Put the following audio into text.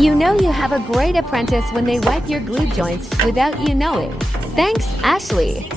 You know you have a great apprentice when they wipe your glue joints without you know it. Thanks, Ashley.